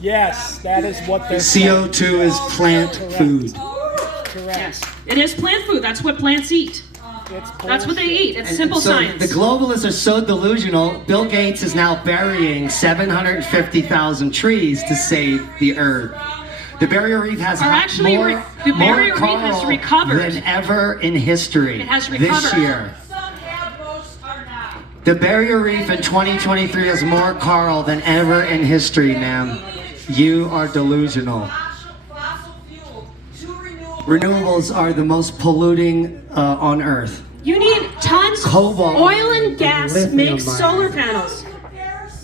Yes, that is what they're CO2 is plant food. Correct. Yes, it is plant food. That's what plants eat. That's what they eat. It's simple so science. The globalists are so delusional. Bill Gates is now burying 750,000 trees to save the earth. The barrier reef has more coral than ever in history. It has recovered. This year. The barrier reef in 2023 has more coral than ever in history, ma'am. You are delusional. Renewables are the most polluting on Earth. You need tons. Cobalt. Oil and gas make solar panels.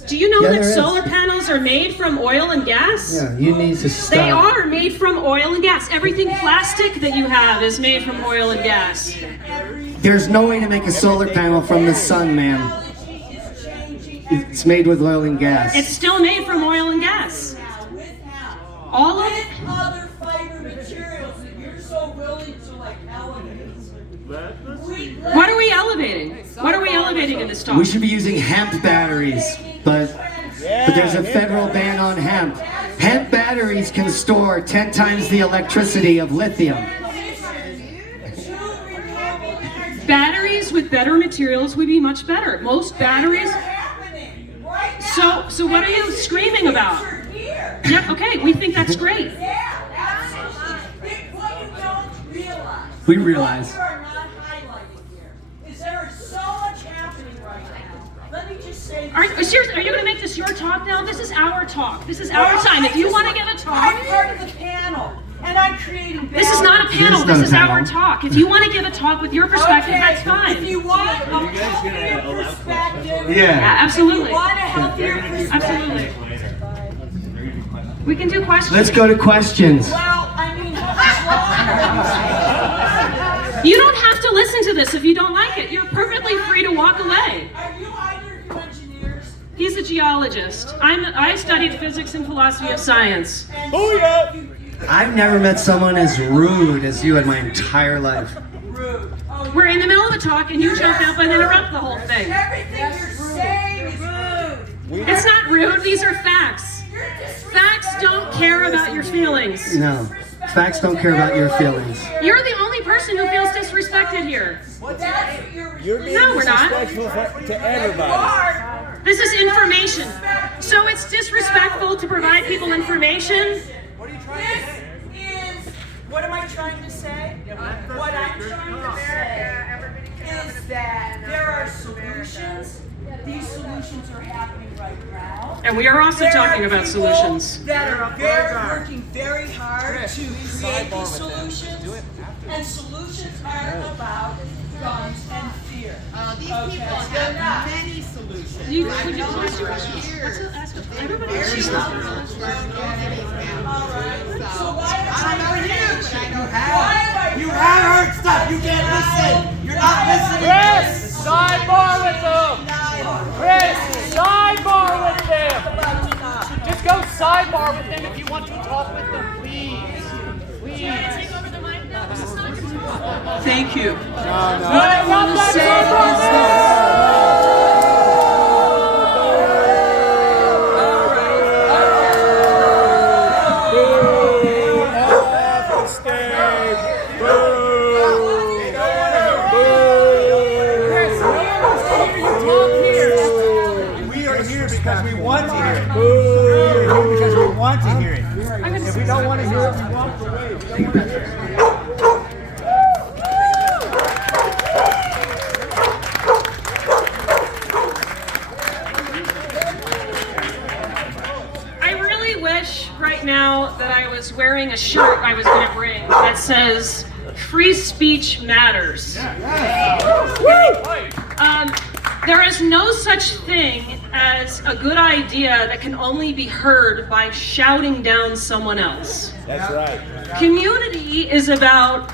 Do you know that solar panels are made from oil and gas? Yeah, you need to stop. They are made from oil and gas. Everything plastic that you have is made from oil and gas. There's no way to make a solar panel from the sun, ma'am. It's made with oil and gas. It's still made from oil and gas. All of it. Other fiber materials that you're so willing to elevate. What are we elevating? What are we elevating in this talk? We should be using hemp batteries, but there's a federal ban on hemp. Hemp batteries can store 10 times the electricity of lithium. Batteries with better materials would be much better. Most batteries. So what are you screaming about? Yeah, okay, we think that's great. We realize. Are you going to make this your talk now? This is our talk. This is our time. If you want to give a talk, I'm part of the panel, and I'm creating. This is not a panel. This is our talk. If you want to give a talk with your perspective, that's fine. If you want a healthier perspective, yeah, absolutely. If you want a healthier perspective, absolutely. We can do questions. Let's go to questions. Well, I mean, how much you don't have to listen to this if you don't like it. You're perfectly free to walk away. Are you either of you engineers? He's a geologist. I studied physics and philosophy of science. I've never met someone as rude as you in my entire life. We're in the middle of a talk and you jump up and interrupt the whole thing. Everything you're saying is rude. It's not rude. These are facts. Facts don't care about your feelings. No. Facts don't care about your feelings. You're the only person who feels disrespected here. You're being No, we're not. disrespectful to everybody. This is information. So it's disrespectful to provide people information. What am I trying to say? What I'm trying to say is that there are solutions. These solutions are happening right now. And we are also talking about solutions. That are working very hard to create these solutions. And solutions aren't about guns and fear. These people have many solutions. Would you ask your questions? Everybody else is not. All right. So why I know you, but I know how. You have heard stuff. You can't listen. You're not listening. Chris, sidebar with them. Chris, sidebar with them. Just go sidebar with them if you want to talk with them, please. Please. Thank you. Because we want to hear it. Because we want to hear it. If we don't want to hear it, we walk away. We don't want to hear it. I really wish right now that I was wearing a shirt I was going to bring that says "Free Speech Matters." There is no such thing as a good idea that can only be heard by shouting down someone else. That's right. Community is about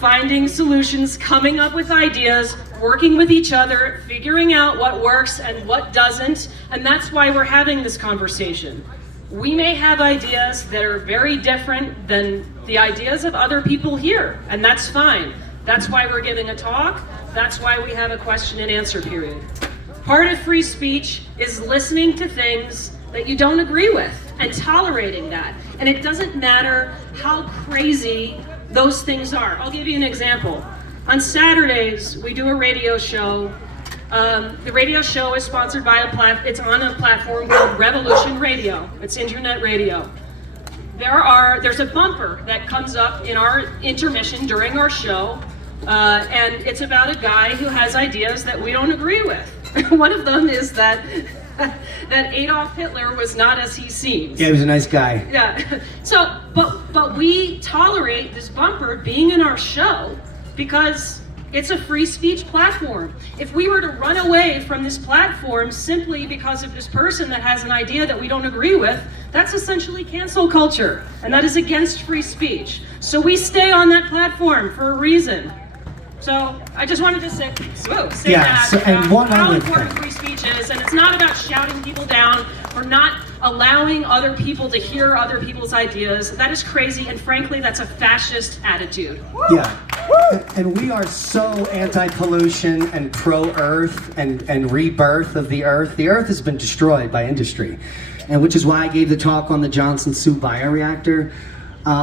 finding solutions, coming up with ideas, working with each other, figuring out what works and what doesn't, and that's why we're having this conversation. We may have ideas that are very different than the ideas of other people here, and that's fine. That's why we're giving a talk. That's why we have a question and answer period. Part of free speech is listening to things that you don't agree with and tolerating that. And it doesn't matter how crazy those things are. I'll give you an example. On Saturdays, we do a radio show. The radio show is sponsored by it's on a platform called Revolution Radio. It's internet radio. There's a bumper that comes up in our intermission during our show, and it's about a guy who has ideas that we don't agree with. One of them is that Adolf Hitler was not as he seems. Yeah, he was a nice guy. Yeah. So, but we tolerate this bumper being in our show because it's a free speech platform. If we were to run away from this platform simply because of this person that has an idea that we don't agree with, that's essentially cancel culture, and that is against free speech. So we stay on that platform for a reason. So I just wanted to say that and one how other important thing. free speech is, and it's not about shouting people down or not allowing other people to hear other people's ideas. That is crazy, and frankly, that's a fascist attitude. Yeah, and we are so anti-pollution and pro-earth and rebirth of the earth. The earth has been destroyed by industry, and which is why I gave the talk on the Johnson Su bioreactor.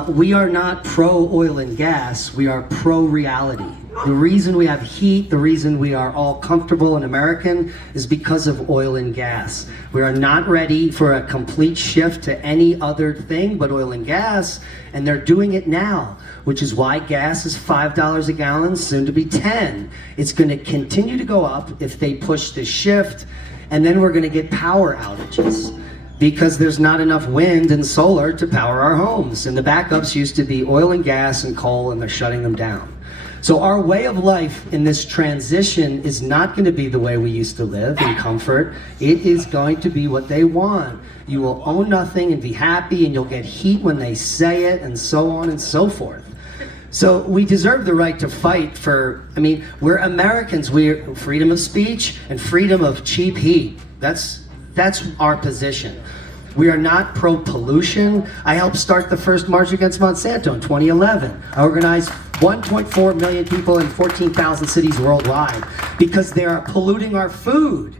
We are not pro-oil and gas, we are pro-reality. The reason we have heat, the reason we are all comfortable and American is because of oil and gas. We are not ready for a complete shift to any other thing but oil and gas, and they're doing it now, which is why gas is $5 a gallon, soon to be 10. It's going to continue to go up if they push this shift, and then we're going to get power outages, because there's not enough wind and solar to power our homes. And the backups used to be oil and gas and coal, and they're shutting them down. So our way of life in this transition is not going to be the way we used to live in comfort. It is going to be what they want. You will own nothing and be happy, and you'll get heat when they say it, and so on and so forth. So we deserve the right to fight for, we're Americans. We're freedom of speech and freedom of cheap heat. That's our position. We are not pro-pollution. I helped start the first march against Monsanto in 2011. I organized 1.4 million people in 14,000 cities worldwide because they are polluting our food.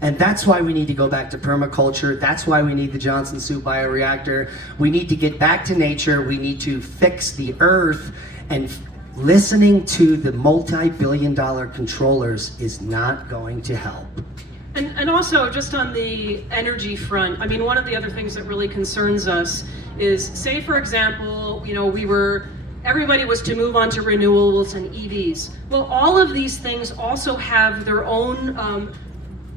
And that's why we need to go back to permaculture. That's why we need the Johnson Su bioreactor. We need to get back to nature. We need to fix the earth, and listening to the multi-billion-dollar controllers is not going to help. And also, just on the energy front, one of the other things that really concerns us is, say for example, everybody was to move on to renewables and EVs. Well, all of these things also have their own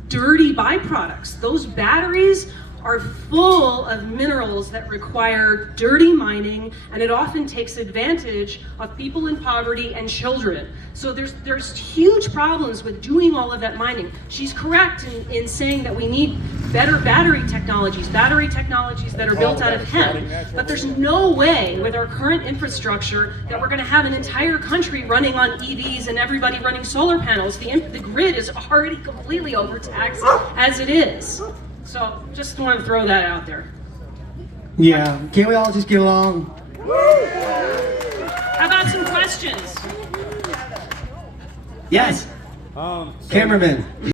dirty byproducts. Those batteries are full of minerals that require dirty mining, and it often takes advantage of people in poverty and children. So there's huge problems with doing all of that mining. She's correct in saying that we need better battery technologies that are built out of hemp. But there's no way with our current infrastructure that we're gonna have an entire country running on EVs and everybody running solar panels. The grid is already completely overtaxed as it is. So just want to throw that out there. Yeah, can't we all just get along? How about some questions? Yes. Cameraman.